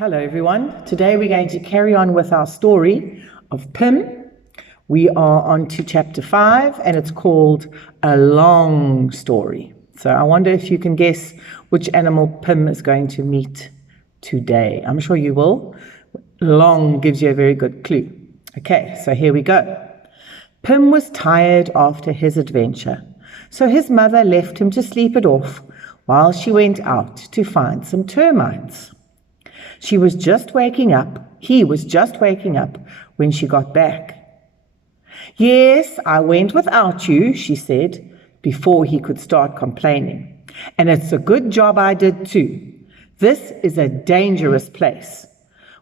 Hello everyone. Today we're going to carry on with our story of Pim. We are on to chapter 5 and it's called A Long Story. So I wonder if you can guess which animal Pim is going to meet today. I'm sure you will. Long gives you a very good clue. Okay, so here we go. Pim was tired after his adventure, so his mother left him to sleep it off while she went out to find some termites. He was just waking up when she got back. "Yes, I went without you," she said, before he could start complaining. "And it's a good job I did too. This is a dangerous place.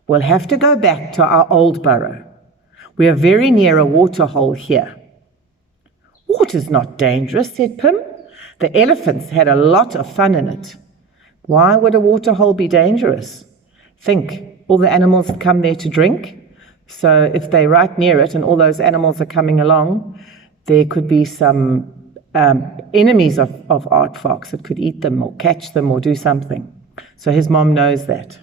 We'll have to go back to our old burrow. We are very near a waterhole here." "Water's not dangerous," said Pim. "The elephants had a lot of fun in it." "Why would a waterhole be dangerous?" "Think, all the animals that come there to drink. So if they're right near it and all those animals are coming along, there could be some enemies of Art Fox that could eat them or catch them or do something." So his mom knows that.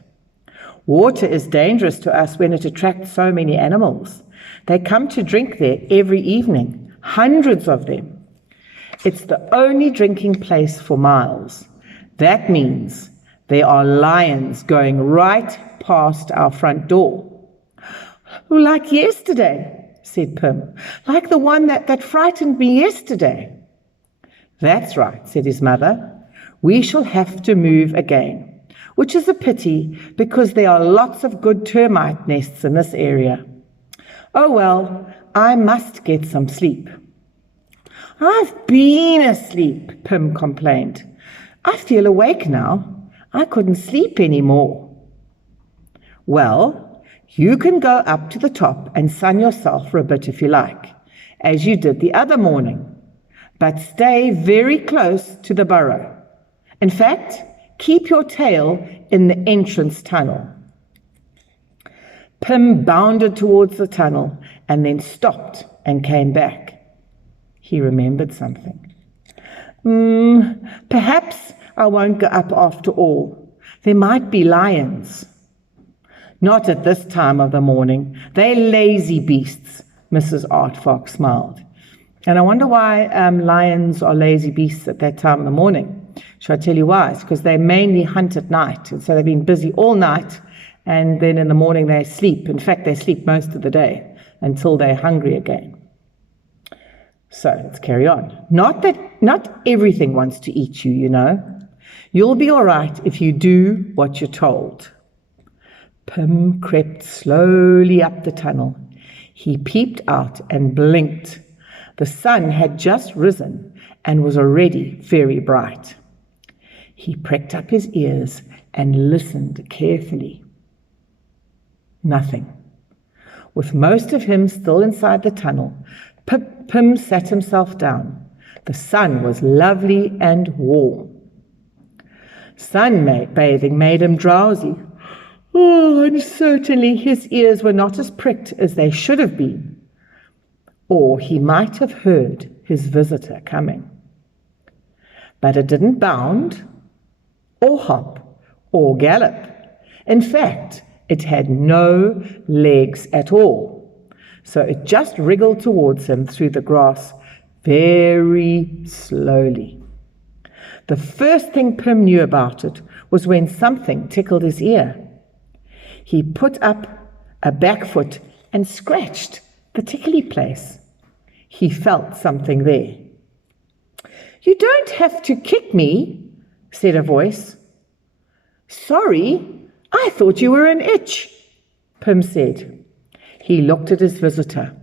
"Water is dangerous to us when it attracts so many animals. They come to drink there every evening, hundreds of them. It's the only drinking place for miles. That means there are lions going right past our front door." "Like yesterday," said Pim. "Like the one that frightened me yesterday." "That's right," said his mother. "We shall have to move again, which is a pity because there are lots of good termite nests in this area. Oh well, I must get some sleep." "I've been asleep," Pim complained. "I feel awake now. I couldn't sleep anymore." "Well, you can go up to the top and sun yourself for a bit if you like, as you did the other morning. But stay very close to the burrow. In fact, keep your tail in the entrance tunnel." Pim bounded towards the tunnel and then stopped and came back. He remembered something. Perhaps I won't go up after all. There might be lions." "Not at this time of the morning. They're lazy beasts," Mrs. Art Fox smiled. And I wonder why lions are lazy beasts at that time of the morning. Shall I tell you why? It's because they mainly hunt at night. And so they've been busy all night, and then in the morning they sleep. In fact, they sleep most of the day until they're hungry again. So let's carry on. Not everything wants to eat you, you know. You'll be all right if you do what you're told. Pim crept slowly up the tunnel. He peeped out and blinked. The sun had just risen and was already very bright. He pricked up his ears and listened carefully. Nothing. With most of him still inside the tunnel, Pim sat himself down. The sun was lovely and warm. Sunbathing made him drowsy. And certainly his ears were not as pricked as they should have been, or he might have heard his visitor coming. But it didn't bound, or hop, or gallop. In fact, it had no legs at all. So it just wriggled towards him through the grass very slowly. The first thing Pim knew about it was when something tickled his ear. He put up a back foot and scratched the tickly place. He felt something there. "You don't have to kick me," said a voice. "Sorry, I thought you were an itch," Pim said. He looked at his visitor.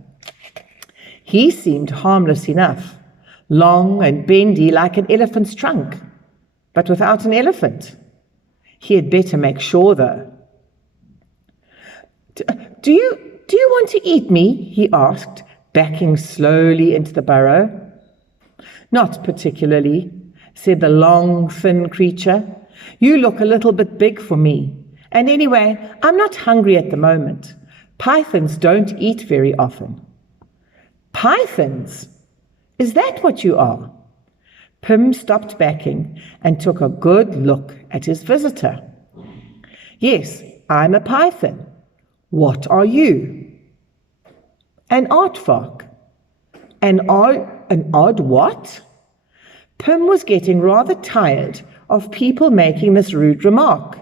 He seemed harmless enough, long and bendy like an elephant's trunk, but without an elephant. He had better make sure, though. Do you want to eat me?" he asked, backing slowly into the burrow. "Not particularly," said the long, thin creature. "You look a little bit big for me. And anyway, I'm not hungry at the moment. Pythons don't eat very often." "Pythons? Is that what you are?" Pim stopped backing and took a good look at his visitor. "Yes, I'm a python. What are you? An aardvark. An odd what? Pim was getting rather tired of people making this rude remark.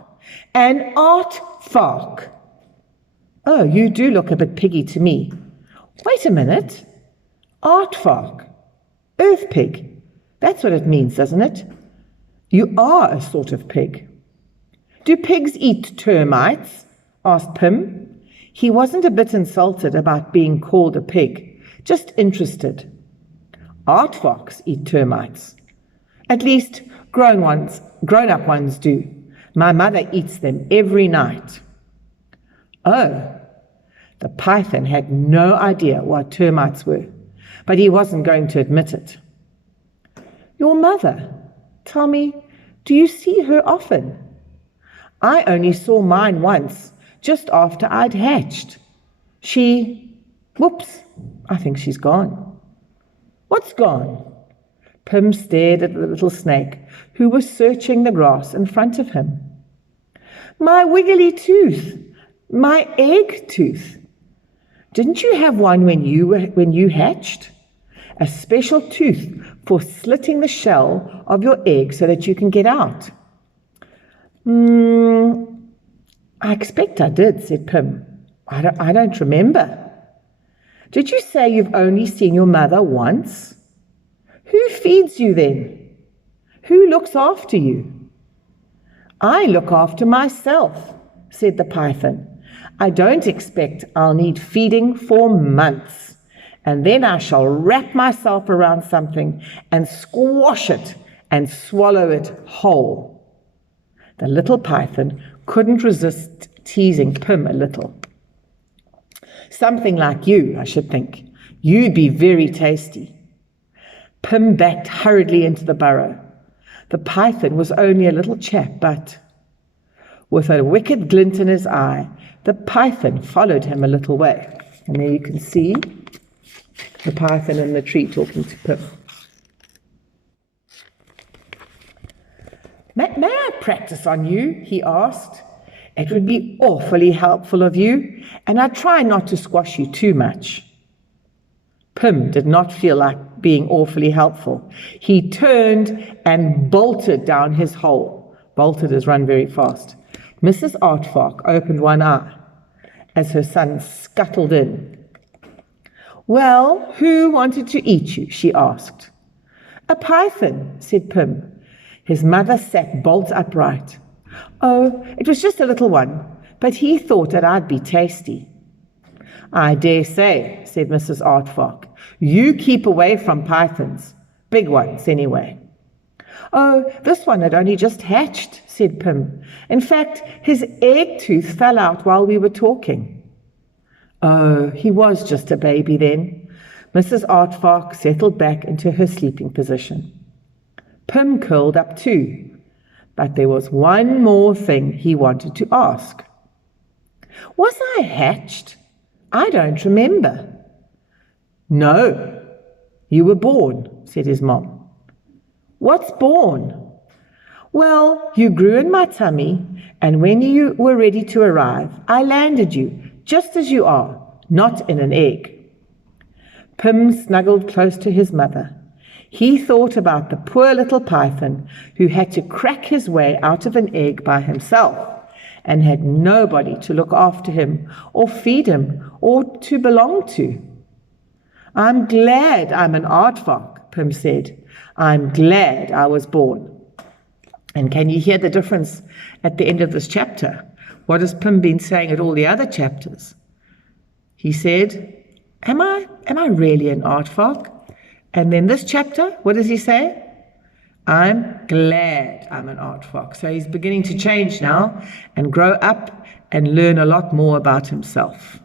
An aardvark. Oh, you do look a bit piggy to me. Wait a minute. Aardvark. Earth pig. That's what it means, doesn't it? You are a sort of pig. Do pigs eat termites? Asked Pim. He wasn't a bit insulted about being called a pig, just interested. Aardvarks eat termites. At least grown-up ones do. My mother eats them every night. Oh, the python had no idea what termites were, but he wasn't going to admit it. Your mother, tell me, do you see her often? I only saw mine once, just after I'd hatched. Whoops, I think she's gone. What's gone? Pim stared at the little snake, who was searching the grass in front of him. My wiggly tooth, my egg tooth. Didn't you have one when you hatched? A special tooth for slitting the shell of your egg so that you can get out. I expect I did, said Pim. I don't remember. Did you say you've only seen your mother once? Who feeds you then? Who looks after you? I look after myself, said the python. I don't expect I'll need feeding for months, and then I shall wrap myself around something and squash it and swallow it whole. The little python couldn't resist teasing Pim a little. Something like you, I should think. You'd be very tasty. Pim backed hurriedly into the burrow. The python was only a little chap, but with a wicked glint in his eye, the python followed him a little way. And there you can see the python in the tree talking to Pim. May I practice on you? He asked. It would be awfully helpful of you, and I try not to squash you too much. Pim did not feel like being awfully helpful. He turned and bolted down his hole. Bolted is run very fast. Mrs. Aardvark opened one eye as her son scuttled in. Well, who wanted to eat you? She asked. A python, said Pim. His mother sat bolt upright. Oh, it was just a little one, but he thought that I'd be tasty. I dare say, said Mrs. Aardvark. You keep away from pythons. Big ones, anyway. Oh, this one had only just hatched, said Pim. In fact, his egg tooth fell out while we were talking. Oh, he was just a baby then. Mrs. Aardvark settled back into her sleeping position. Pim curled up too, but there was one more thing he wanted to ask. Was I hatched? I don't remember. No, you were born, said his mom. What's born? Well, you grew in my tummy, and when you were ready to arrive, I landed you, just as you are, not in an egg. Pim snuggled close to his mother. He thought about the poor little python who had to crack his way out of an egg by himself and had nobody to look after him or feed him or to belong to. I'm glad I'm an aardvark, Pim said. I'm glad I was born. And can you hear the difference at the end of this chapter? What has Pim been saying at all the other chapters? He said, Am I really an aardvark? And then this chapter, what does he say? I'm glad I'm an aardvark. So he's beginning to change now and grow up and learn a lot more about himself.